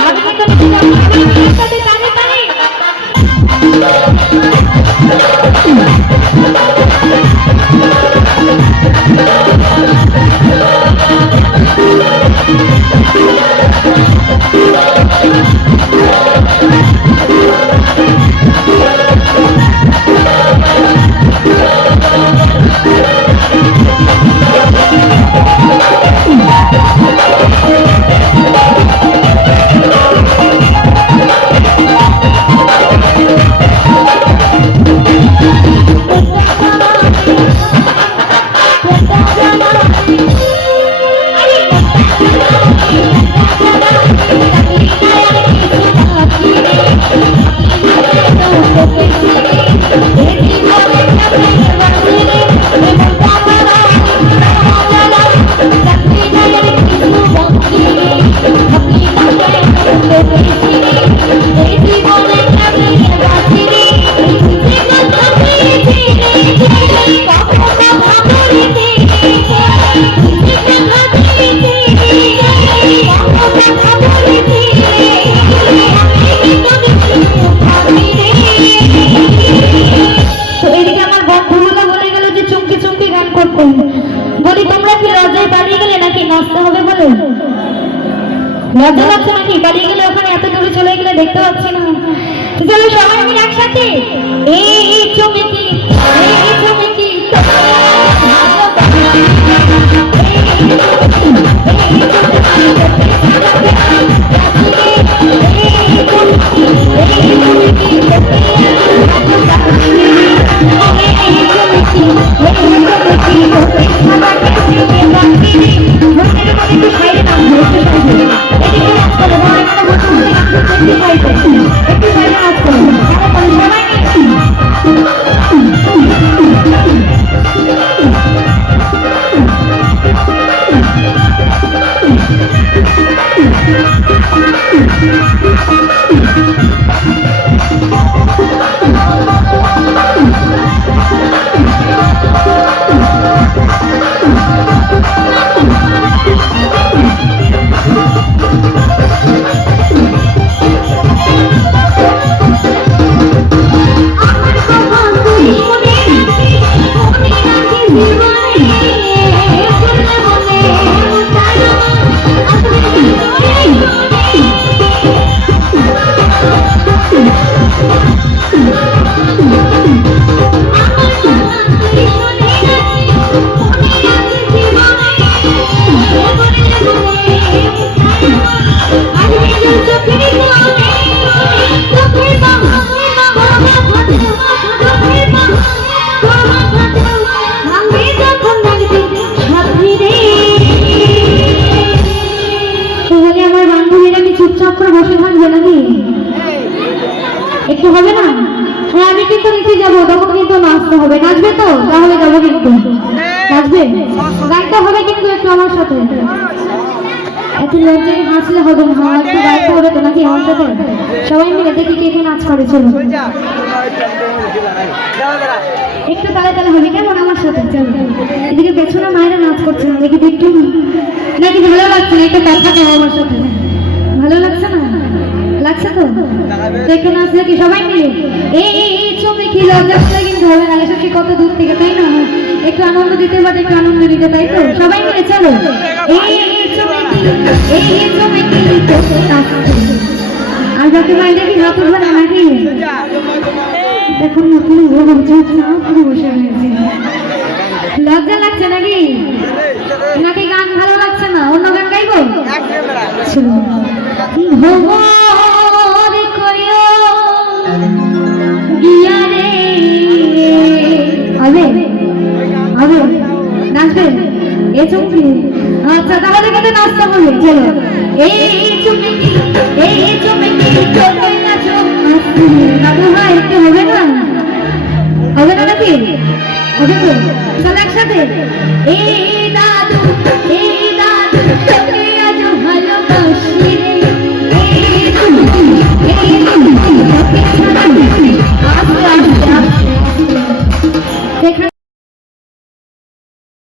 আমি কিন্তু নিজে আমার সাথে টানে টানে বলি তোমরা কি লজ্জায় পালিয়ে গেলে নাকি নাচতে হবে বলে লজ্জা লাগছে নাকি পালিয়ে গেলে ওখানে এত দূরে চলে গেলে দেখতে পাচ্ছি না চলো সবাই মিলে একসাথে এই চুমকি একটু হবে না হ্যাঁ আমি কিন্তু নিচে যাবো তখন কিন্তু নাচতে হবে নাচবে তো তাহলে যাবো কিন্তু নাচবে গাইতে হবে কিন্তু একটু আমার সাথে এত লজ্জায় হাসলে হবে না একটু গাইতে হবে তো নাকি আমার সাথে সবাই মিলে দেখি কে কে নাচ করে চলো একটু তালে তালে হবে কেমন আমার সাথে চলো এদিকে পেছনে মায়েরা নাচ করছে না দেখি একটু নাকি ভালো লাগছে না একটু কথা কেমন আমার সাথে ভালো লাগছে না লাগছে তো দেখে নাচ দেখি সবাই মিলে এই ছবি কি লজ্জা কিন্তু হবে না এসে কত দূর থেকে তাই না একটু আনন্দ দিতে পারে একটু আনন্দ দিতে তাই তো সবাই মিলে চলো আর যাকে বাইরে কি হাত উঠবে না নাকি দেখুন নতুন বসে রয়েছে লজ্জা লাগছে নাকি নাকি গান ভালো লাগছে না অন্য গান গাইবো নাচবে এ চুমকি আচ্ছা তাহলে কিন্তু নাচতে বলবে চলো এই চুমকি নাচো দাদু ভাই একটু হবে না নাকি হবে তো চলো একসাথে এই দাদু তোকে আজ ভালোবাসি